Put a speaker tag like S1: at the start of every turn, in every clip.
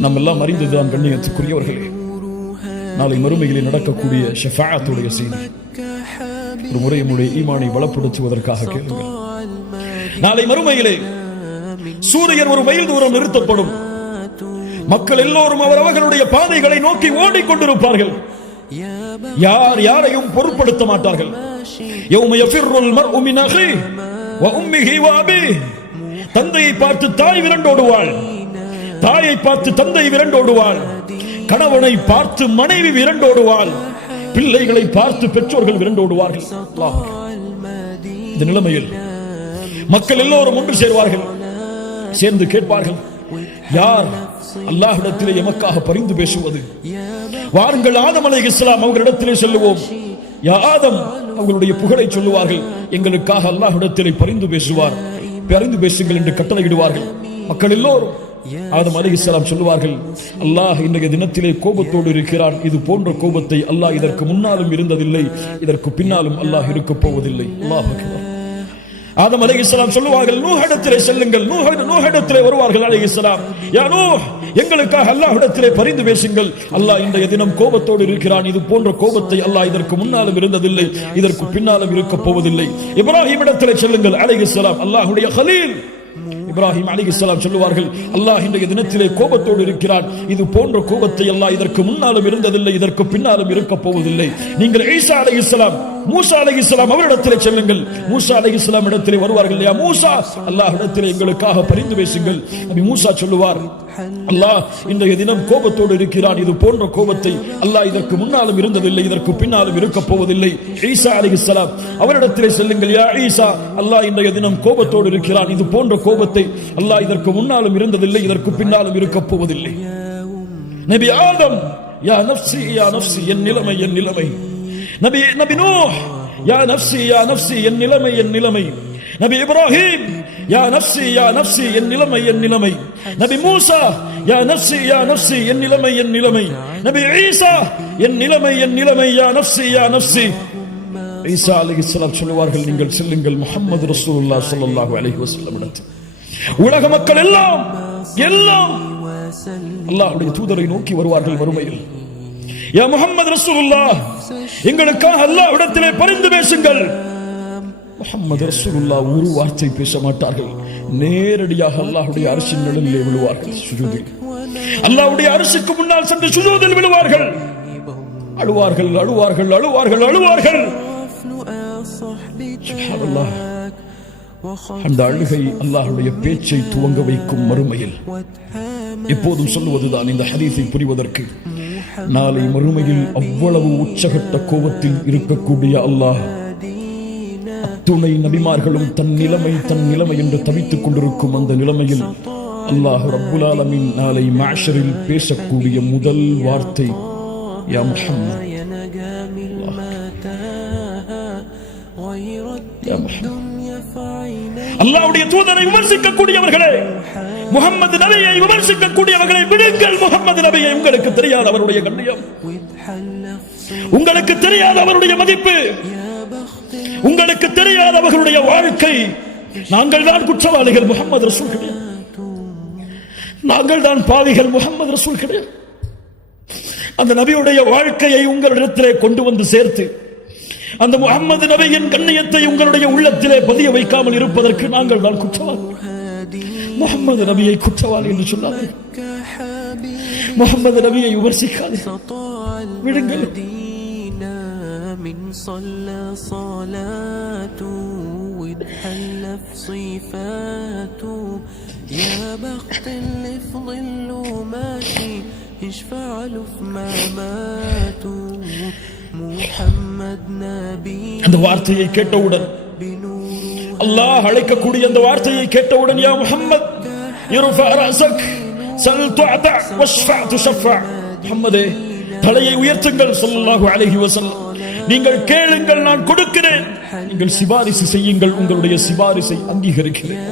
S1: நாம் எல்லாம் அறிந்ததுதான் கண்ணியத்துக்குரியவர்களே. நாளை மறுமைகளில் நடக்கக்கூடிய ஷஃபாத்துடைய செய்தி. ஒரு முறை நம்முடைய ஈமானை பலப்படுத்துவதற்காக கேளுங்கள். நாளை மறுமையிலே சூரியன் ஒரு மைல் தூரம் நிறுத்தப்படும். மக்கள் எல்லோரும் அவர் அவர்களுடைய பாதைகளை நோக்கி ஓடிக்கொண்டிருப்பார்கள். யார் யாரையும் பொருட்படுத்த மாட்டார்கள். யௌம யஃபிர்ருல் மர்உ மின் அஹி வ உம்மிஹி வ அபிஹி தந்தையை பார்த்து தாய் விரண்டோடுவாள். தாயை பார்த்து தந்தை விரண்டோடுவாள். கணவனை பார்த்து மனைவி விரண்டோடுவாள். பிள்ளைகளை பார்த்து பெற்றோர்கள் விரண்டோடுவார்கள். இந்த நிலைமையில் மக்கள் எல்லோரும் ஒன்று சேர்வார்கள். சேர்ந்து கேட்பார்கள். யார் அல்லாஹிடத்திலே எமக்காக பரிந்து பேசுவது? வாருங்கள் ஆதம் அலை இஸ்லாம் அவர்களிடத்திலே சொல்லுவோம். யாதம் அவங்களுடைய புகழை சொல்லுவார்கள். எங்களுக்காக அல்லாஹிடத்திலே பரிந்து பேசுவார். பரிந்து பேசுங்கள் என்று கட்டளையிடுவார்கள் மக்கள் எல்லோரும் ஆதம் அலி இஸ்லாம் சொல்லுவார்கள் அல்லாஹ் இன்றைய தினத்திலே கோபத்தோடு இருக்கிறான். இது போன்ற கோபத்தை அல்லாஹ் இதற்கு முன்னாலும் இருந்ததில்லை இதற்கு பின்னாலும் அல்லாஹ் இருக்கப் போவதில்லை. அல்லாஹ் ஆதம் அலை இஸ்லாம் சொல்லுவார்கள் நூஹிடத்திலே செல்லுங்கள் நூஹ் நூஹிடத்திலே வருவார்கள் அலை இஸ்லாம் யானோ எங்களுக்காக அல்லாஹிடத்திலே பரிந்து பேசுங்கள். அல்லாஹ் இன்றைய தினம் கோபத்தோடு இருக்கிறான். இது போன்ற கோபத்தை அல்லாஹ் இதற்கு முன்னாலும் இருந்ததில்லை இதற்கு பின்னாலும் இருக்க போவதில்லை. இப்ராஹிம் இடத்திலே செல்லுங்கள் அலகிசெல்லாம் அல்லாஹுடைய கலீல் இப்ராஹிம் அலிஹிஸ்ஸலாம் சொல்லுவார்கள் அல்லாஹ் இன்றைய தினத்திலே கோபத்தோடு இருக்கிறான். இது போன்ற கோபத்தை அல்லாஹ் இதற்கு முன்னாலும் இருந்ததில்லை இதற்கு பின்னாலும் இருக்க போவதில்லை. நீங்கள் ஈசா அலைஹிஸ்ஸலாம் மூசா அலைஹிஸ்ஸலாம் அவரிடத்திலே செல்லுங்கள். மூசா அலைஹிஸ்ஸலாம் இடத்திலே வருவார்கள். இல்லையா மூசா அல்லாஹ் இடத்திலே எங்களுக்காக பரிந்து பேசுங்கள். நபி மூசா சொல்லுவார் அல்லாஹ் இன்றைய தினம் கோபத்தோடு இருக்கிறான். இது போன்ற கோபத்தை அல்லாஹ் இதற்கு முன்னாலும் இருந்ததில்லை இதற்கு பின்னாலும் இருக்க போவதில்லை. ஈசா அலைஹிஸ்ஸலாம் அவரிடத்திலே செல்லுங்கள். யா ஈசா அல்லாஹ் இன்றைய தினம் கோபத்தோடு இருக்கிறான். இது போன்ற கோபத்தை அல்லாஹ் இதற்கு முன்னாலும் இருந்ததில்லை இதற்கு பின்னாலும் இருக்க போவதில்லை. நபி ஆதம் யா நஃப்சி யா நஃப்சி என் நிலைமை என் நிலைமை. நபி நபி நூஹ் யா நஃப்சி யா நஃப்சி என் நிலைமை என் நிலைமை நபி இப்ராஹிம் யா நஃப்சி யா நஃப்சி என் நிலைமை என் நிலைமை நபி மூசா யா நஃப்சி யா நஃப்சி என் நிலைமை என் நிலைமை நபி ஈசா என் நிலைமை என் நிலைமை யா நஃப்சி யா நஃப்சி ஈசா அலைஹிஸ்ஸலாம் சொல்லுவார்கள் நீங்கள் செல்லுங்கள். முஹம்மது ரசூலுல்லாஹ் ஸல்லல்லாஹு அலைஹி வஸல்லம் இடத்தில் உலக மக்கள் எல்லாம் எல்லாம் அல்லாஹ்வுடைய தூதரை நோக்கி வருவார்கள் வறுமையில். யா முகமது ரசூலுல்லா எங்களுக்காக அல்லாஹ்விடத்திலே பரிந்து பேசுங்கள். முகமது ரசூலுல்லா ஒரு வார்த்தை பேச மாட்டார்கள். நேரடியாக அல்லாஹ்வுடைய அரசின் நிழலிலே விழுவார்கள். சுஜூதில். அல்லாஹ்வுடைய அரசுக்கு முன்னால் சென்று சுஜூதில் விழுவார்கள். அழுவார்கள் அழுவார்கள் அழுவார்கள் அழுவார்கள். சுப்ஹானல்லாஹ். அந்த அழுகை அல்லாஹுடைய பேச்சை துவங்க வைக்கும் மறுமையில். எப்போதும் சொல்லுவதுதான் இந்த ஹதீஸை புரிவதற்கு. நாளை மறுமையில் அவ்வளவு உச்சகட்ட கோபத்தில் இருக்கக்கூடிய அல்லாஹ் துணை நபிமார்களும் தன் நிலைமை தன் நிலைமை என்று தவித்துக் கொண்டிருக்கும் அந்த நிலைமையில் அல்லாஹ் ரப்புலாலமின் நாளை மாஷரில் பேசக்கூடிய முதல் வார்த்தை யா முஹம்மத். அல்லாவுடைய தூதரை விமர்சிக்கக்கூடியவர்களே முகமது நபியை விமர்சிக்கக்கூடியவர்களை அவருடைய கண்ணியம். உங்களுக்கு தெரியாத அவருடைய மதிப்பு. உங்களுக்கு தெரியாத அவர்களுடைய வாழ்க்கை. நாங்கள் தான் குற்றவாளிகள் முகமது ரசூல் நாங்கள் தான் பாவிகள் முகமது ரசூல் அந்த நபியுடைய வாழ்க்கையை உங்களிடத்திலே கொண்டு வந்து சேர்த்து அந்த முகமது நபியின் கண்ணியத்தை உங்களுடைய உள்ளத்திலே பதிய வைக்காமல் இருப்பதற்கு நாங்கள் தான் குற்றவாளி. முகமது நபியை குற்றவாளி என்று சொன்னார்கள். முகமது நபியை விமர்சிக்காது
S2: سطاع
S1: விடுங்கள்
S2: المدينة من صلى صلاته واتحل في صفاته يا بخت اللي في ظله ماشي يشفع له في مماته محمد نبي
S1: அந்த வார்த்தையை கேட்டவுடன்
S2: بنور
S1: அல்லாஹ் அழைக்கக்கூடிய அந்த வார்த்தையை கேட்டவுடன் யா முஹம்மத் இருஃபா ரஸக் சல் துஅதா வஷ்ஃபா துஷஃபா. தலையை உயர்த்துங்கள் சொல்லல்லாஹு அலைஹி வஸல்லம். நீங்கள் கேளுங்கள் நான் கொடுக்கிறேன். நீங்கள் சிபாரிசு செய்யுங்கள் உங்களுடைய சிபாரிசை அங்கீகரிக்கிறேன்.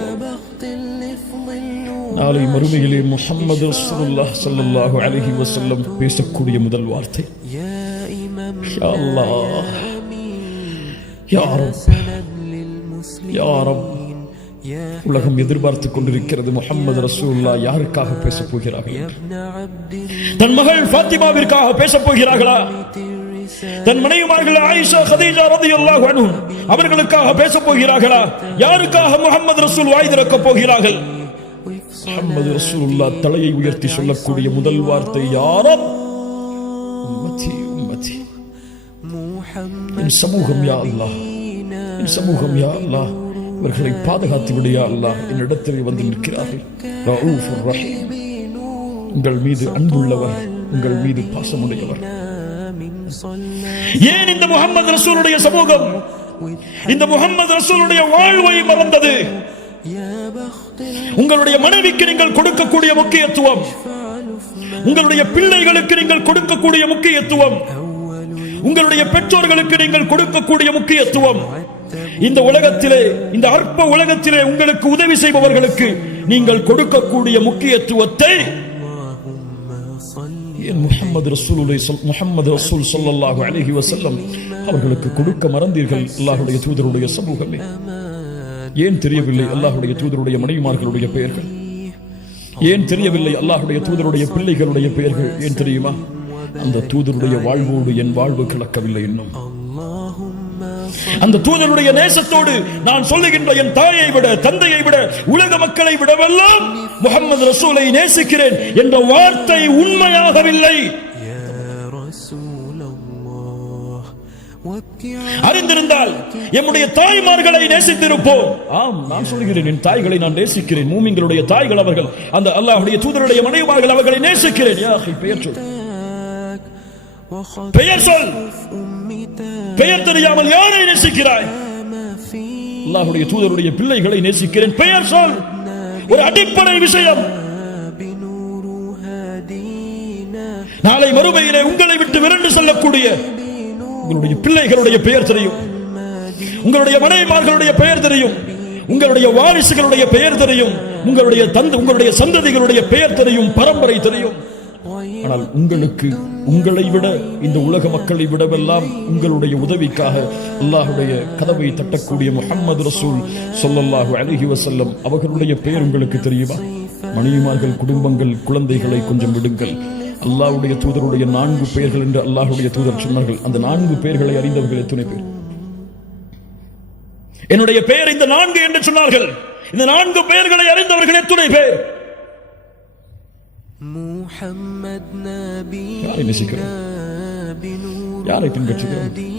S1: நாளை மறுமையிலே முகம்மது ரசூலுல்லாஹ் ஸல்லல்லாஹு அலைஹி பேசக்கூடிய முதல் வார்த்தை. யா அல்லாஹ் யா ரப். யா ரப். உலகம் எதிர்பார்த்து கொண்டிருக்கிறது முகமது ரசூல்லா யாருக்காக பேச போகிறார்கள்? தன் மகள் பாத்திமாவிற்காக பேச போகிறார்களா? தன் மனைவிமார்கள் ஆயிஷா கதீஜா ரதியல்லாஹு அன்ஹு அவர்களுக்காக பேச போகிறார்களா? யாருக்காக முகமது ரசூல் வாய் திறக்க போகிறார்கள்? முகமது ரசூலுல்லா தலையை உயர்த்தி சொல்லக்கூடிய முதல் வார்த்தை யாரும் என் சமூகம் யா அல்லாஹ்? என் சமூகம் யா அல்லாஹ்? இவர்களை பாதுகாத்து விடியா அல்லா என்னிடத்தில் வந்து நிற்கிறார்கள். உங்கள் மீது அன்புள்ளவர் உங்கள் மீது பாசமுடையவர். ஏன் இந்த முகமது ரசூலுடைய சமூகம் இந்த முகமது ரசூலுடைய வாழ்வை மறந்தது? உங்களுடைய மனைவிக்கு நீங்கள் கொடுக்கக்கூடிய முக்கியத்துவம் உங்களுடைய பிள்ளைகளுக்கு நீங்கள் கொடுக்கக்கூடிய முக்கியத்துவம் உங்களுடைய பெற்றோர்களுக்கு நீங்கள் கொடுக்கக்கூடிய முக்கியத்துவம் இந்த உலகத்திலே இந்த அற்ப உலகத்திலே உங்களுக்கு உதவி செய்பவர்களுக்கு நீங்கள் கொடுக்கக்கூடிய முக்கியத்துவத்தை முகமது ரசூலுடைய முகமது ரசூல் சொல்லல்லாஹு அழகி வசல்லம் அவர்களுக்கு கொடுக்க மறந்தீர்கள் அல்லாஹுடைய தூதருடைய சமூகமே. ஏன் தெரியவில்லை அல்லாஹுடைய தூதருடைய மனைவிமார்களுடைய பெயர்கள்? ஏன் தெரியவில்லை அல்லாஹுடைய தூதருடைய பிள்ளைகளுடைய பெயர்கள்? ஏன் தெரியுமா? அந்த தூதருடைய வாழ்வோடு என் வாழ்வு கலக்கவில்லை இன்னும். அந்த தூதனுடைய நேசத்தோடு நான் சொல்லுகின்ற என் தாயை விட தந்தையை விட உலக மக்களை விடவெல்லாம் முகமது ரசூலை நேசிக்கிறேன் என்ற வார்த்தை உண்மையாகவில்லை. அறிந்திருந்தால் என்னுடைய தாய்மார்களை நேசித்திருப்போம். ஆம் நான் சொல்கிறேன் என் தாய்களை நான் நேசிக்கிறேன். மூமிங்களுடைய தாய்கள் அவர்கள் அந்த அல்லாஹுடைய தூதருடைய மனைவார்கள் அவர்களை நேசிக்கிறேன். பெயர் சொல். பெயர் சொல். பெயர் தெரியாமல் யாரை நேசிக்கிறாய்? அல்லாஹுடைய தூதருடைய பிள்ளைகளை நேசிக்கிறேன். பெயர் சொல். ஒரு அடிப்படை விஷயம். நாளை மறுமையிலே உங்களை விட்டு விரண்டு செல்லக்கூடிய உங்களுடைய பிள்ளைகளுடைய பெயர் தெரியும். உங்களுடைய மனைவிமார்களுடைய பெயர் தெரியும். உங்களுடைய வாரிசுகளுடைய பெயர் தெரியும். உங்களுடைய தந்தை உங்களுடைய சந்ததிகளுடைய பெயர் தெரியும். பரம்பரை தெரியும். ஆனால் உங்களுக்கு உங்களை விட இந்த உலக மக்களை விடவெல்லாம் உங்களுடைய உதவிக்காக அல்லாஹுடைய கதவை தட்டக்கூடிய முகம்மது ரசூல் சொல்லல்லாஹு அழகி வசல்லம் அவர்களுடைய பெயர் உங்களுக்கு தெரியுமா? மணியுமார்கள் குடும்பங்கள் குழந்தைகளை கொஞ்சம் விடுங்கள். அல்லாஹுடைய தூதருடைய நான்கு பெயர்கள் என்று அல்லாஹுடைய தூதர் சொன்னார்கள். அந்த நான்கு பெயர்களை அறிந்தவர்கள் எத்தனை பேர்? என்னுடைய பெயர் இந்த நான்கு என்று சொன்னார்கள். இந்த நான்கு பெயர்களை அறிந்தவர்கள் எத்துணை பேர்? யாரை நேசிக்கிறோம்? யாரை பின்பற்றுகிறோம்?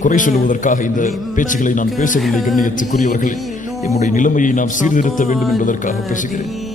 S1: குறை சொல்லுவதற்காக இந்த பேச்சுகளை நான் பேசவில்லை கண்ணியத்துக்குரியவர்களே. என்னுடைய நிலைமையை நாம் சீர்திருத்த வேண்டும் என்பதற்காக பேசுகிறேன்.